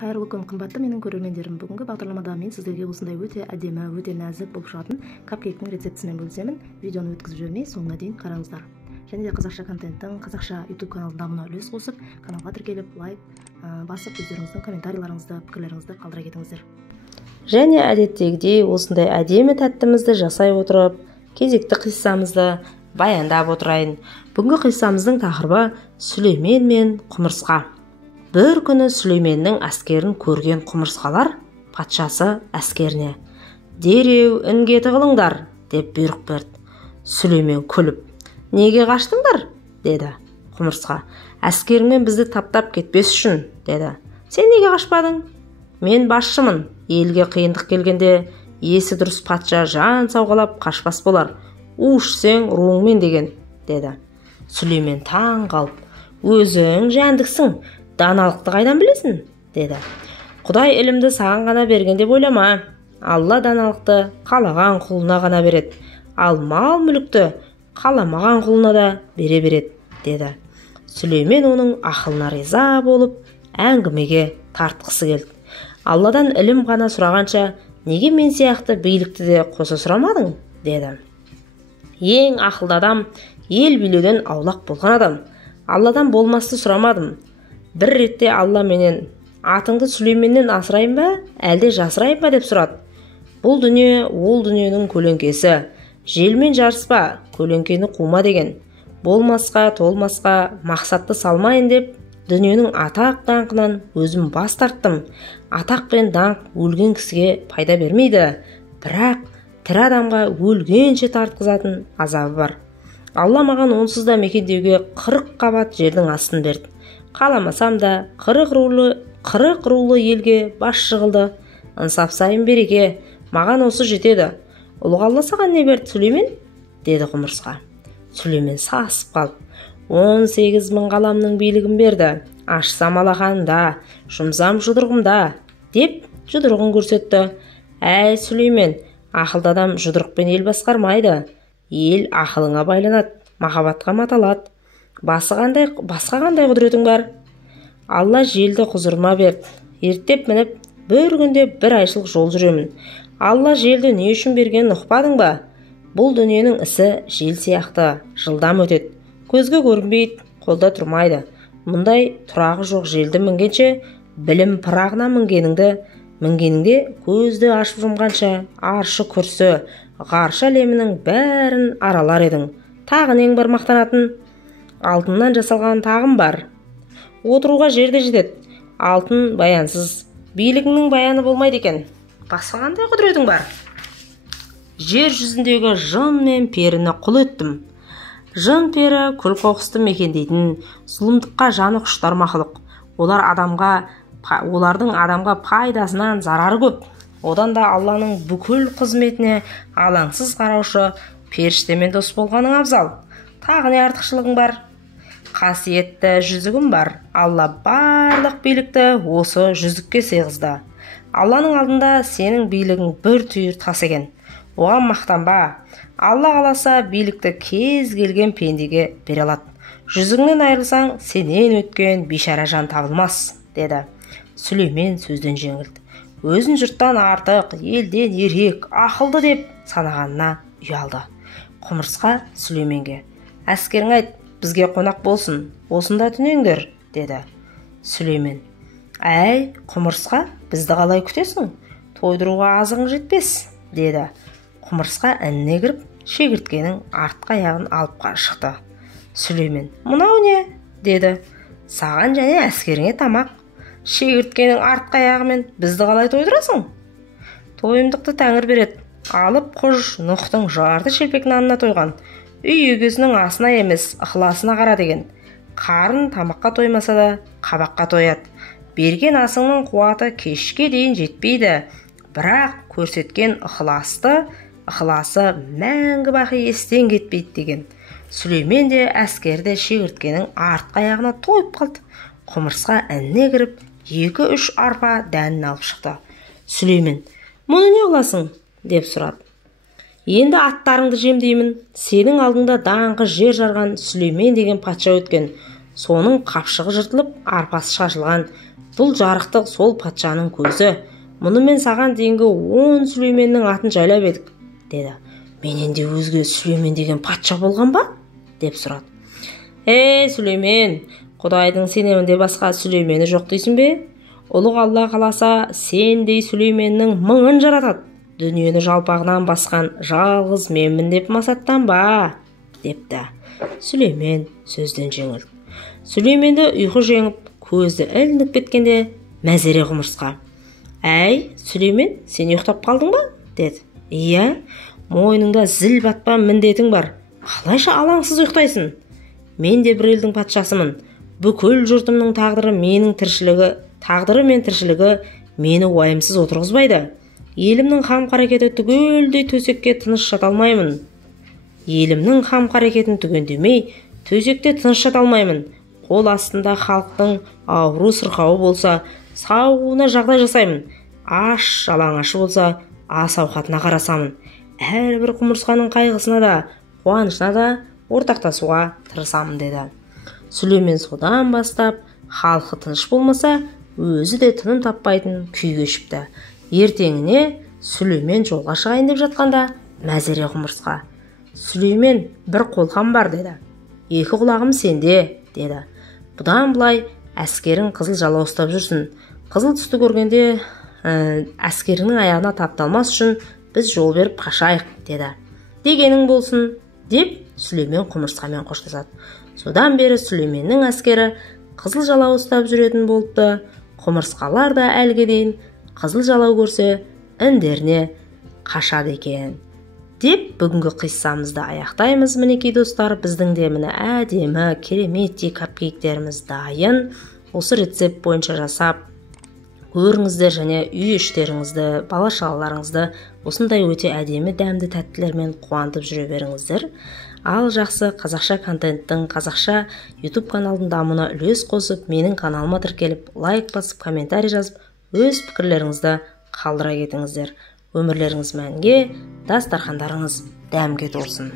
Қайырлы күн қымбатты менің көрермендерім. Бүгінгі бағдарламада мен сіздерге осындай өте әдемі, өте нәзік болып шығатын капкейктің рецептісімен бөлісемін. Видеоны өткізіп жібермей соңына дейін қараңыздар. Және де қазақша контенттің, қазақша YouTube каналының дамуына үлес қосып, каналға тіркеліп, лайк басып, өздеріңіздің комментарийларыңызды, пікірлеріңізді қалдыра кетіңіздер. Және әдеттегідей осындай әдемі тәттімізді жасай отырып, кезекті қиссамызды баяндап отырайын. Бүгінгі қиссамыздың тақырыбы Сүлеймен мен құмырсқа. Бір күні Сүлейменнің әскерін көрген құмырсқалар патшасы әскеріне «Дереу інге тығылыңдар» деп бұйрық берді. Сүлеймен күліп «Неге қаштыңдар?» деді. Құмырсқа «Әскеріңмен бізді таптап кетпес үшін» деді. «Сен неге қашпадың?» «Мен басшымын. Елге қиындық келгенде есі дұрыс патша жан сауғалап қашпас болар. У ішсең руыңмен» деген деді. Сүлеймен таң қалып «Өзің жәндіксің, даналықты қайдан білесің?» деді. «Құдай ілімді саған ғана берген деп ойлама. Алла даналықты қалаған құлына ғана береді, ал мал мүлікті қаламаған құлына да бере береді» деді. Сүлеймен оның ақылына риза болып, әңгімеге тартқысы келді. «Алладан ілім ғана сұрағанша, неге мен сияқты билікті де қоса сұрамадың?» деді. «Ең ақылды адам ел билеуден аулақ болған адам. Алладан болмасты сұрамадым. Бір ретте Алла менен атыңды Сүлейменнен асырайын ба, әлде жасырайын ба деп сұрады. Бұл дүние ол дүниенің көлеңкесі. Желмен жарыспа, көлеңкені қума деген. Болмасқа, толмасқа мақсатты салмайын деп, дүниенің атақ даңқынан өзім бас тарттым. Атақ пен даңқ өлген кісіге пайда бермейді, бірақ тірі адамға өлгенше тартқызатын азабы бар. Алла маған онсыз да мекендеуге 40 қабат жердің астын берді. Қаламасам да 40 рулы елге басшы қылды. Ынсап сайын береке, маған осы жетеді. Ұлық Алла саған не берді, Сүлеймен?» деді құмырсқа. Сүлеймен сасып қалып, 18.000 қаламның билігін берді. Ашсам алақанымда, жұмсам жұдырығымда деп жұдырығын көрсетті. «Әй Сүлеймен, ақылды адам жұдырықпен ел басқармайды. Ел ақылыңа байланады, махаббатқа маталады. Басқа қандай құдіретің бар?» «Алла желді құзырыма берді. Ерттеп мініп, бір күнде 1 айшылық жол жүремін. Алла желді не үшін бергенін ұқпадың ба? Бұл дүниенің ісі жел сияқты жылдам өтеді. Көзге көрінбейді, қолда тұрмайды. Мұндай тұрағы жоқ желді мінгенше, білім пырағына мінгеніңде көзді ашып жұмғанша аршы күрсі, ғарыш әлемінің бәрін аралар едің. Тағы нең бар мақтанатын? Алтыннан жасалған тағым бар. Отыруға жерде жетеді. Алтын баянсыз, билігіңнің баяны болмайды екен. Басқа қандай құдіретің бар?» «Жер жүзіндегі жын мен періні құл еттім. Жын пері күл қоқысты мекендейтін, зұлымдыққа жаны құштар мақұлық. Олардың адамға пайдасынан зарары көп. Одан да Алланың бүкіл қызметіне алаңсыз қараушы періштемен дос болғаның абзал. Тағы не артықшылығың бар?» «Қасиетті жүзігім бар. Алла барлық билікті осы жүзікке сыйғызды. Алланың алдында сенің билігің бір түйір тас екен. Оған мақтанба. Алла қаласа билікті кез келген пендеге бере алады. Жүзігіңнен айырылсаң, сенен өткен бейшара жан табылмас» деді. Сүлеймен сөзден жеңілді. Өзін жұрттан артық, елден ерек, ақылды деп санағанына ұялды. Құмырсқа Сүлейменге «Әскерің айт, бізге қонақ болсын, осында түнеңдер» деді. Сүлеймен «Әй, құмырсқа, бізді қалай күтесің? Тойдыруға азығың жетпес» деді. Құмырсқа ініне кіріп, шегірткенің артқы аяғын алып шықты. Сүлеймен «Мынау не?» деді. «Саған және әскеріңе тамақ. Шегірткенің артқы аяғымен бізді қалай тойдырасың?» «Тойымдықты Тәңір береді. Алып құж Нұхтың жарты шелпек нанына тойған. Үй егесінің асына емес, ықыласына қара деген. Қарын тамаққа тоймаса да қабаққа тояды. Берген асыңның қуаты кешке дейін жетпейді. Бірақ көрсеткен ықыласы мәңгі бақи естен кетпейді» деген. Сүлеймен де әскерді шегірткенің артқы аяғына тойып қалды. Құмырсқа ініне кіріп, 2-3 арпа дәнін алып шықты. Сүлеймен «Мұны не қыласың?» деп сұрады. «Енді аттарыңды жемдеймін. Сенің алдыңда даңқы жер жарған Сүлеймен деген патша өткен. Соның қапшығы жыртылып, арпасы шашылған. бұл жарықтық сол патшаның көзі. Мұнымен саған дейінгі 10 Сүлейменнің атын жайлап едік, деді. Менен де өзге Сүлеймен деген патша болған ба? Деп сұрады. Сүлеймен, Құдайдың сенемінде басқа Сүлеймені жоқ дейсің бе? Ұлық Алла қаласа, сендей Сүлейменнің мыңын жаратады. Дүниені жалпағынан басқан жалғыз менмін деп масаттанба, депті. Сүлеймен сөзден жеңілді. Сүлейменді ұйқы жеңіп, көзі ілініп кеткенде Мәзере құмырсқа: Сүлеймен, сен ұйықтап қалдың ба? Деді. Иә, мойныңда зіл батпан міндетің бар. Қалайша алаңсыз ұйықтайсың? Мен де бір елдің патшасымын. Бүкіл жұртымның тағдыры мен тіршілігі мені уайымсыз отырғызбайды. Елімнің қам-қарекеті түгелдей төсекке тыныш жата алмаймын. Елімнің қам-қарекетін түгендемей, төсекте тыныш жата алмаймын. Қол астында халықтың ауру сырқауы болса, сауына жағдай жасаймын. Аш жалаңашы болса, ас ауқатына қарасамын. Әрбір құмырсқаның қайғысына да, қуанышына да ортақтасуға тырысамын, деді. Сүлеймен содан бастап, халқы тыныш болмаса, өзі де тыным таппайтын күй кешіпті. Ертеңіне Сүлеймен жолға шығайын деп жатқанда, Мәзере құмырсқа: Сүлеймен, бір қолқам бар, деді. Екі құлағым сенде, деді. Бұдан былай әскерің қызыл жала ұстап жүрсін. Қызыл түсті көргенде әскерінің аяғына тапталмас үшін біз жол беріп қашайық, деді. Дегенің болсын, деп Сүлеймен құмырсқамен қоштасады. Содан бері Сүлейменнің әскері қызыл жалау ұстап жүретін болыпты. Құмырсқалар да әлге дейін қызыл жалау көрсе індеріне қашады екен. Деп бүгінгі қиссамызды аяқтаймыз. Мінекей достар, біздің де міне әдемі кереметтей капкейктеріміз дайын. Осы рецепт бойынша жасап көріңіздер және үй іштеріңізді, бала-шағаларыңызды осындай өте әдемі дәмді тәттілермен қуантып жүре беріңіздер. Ал жақсы қазақша контенттің, қазақша YouTube каналының дамуына үлес қосып, менің каналыма тіркеліп, лайк басып, комментарий жазып, өз пікірлеріңізді қалдыра кетіңіздер. Өмірлеріңіз мәнге, дастархандарыңыз дәмге толсын.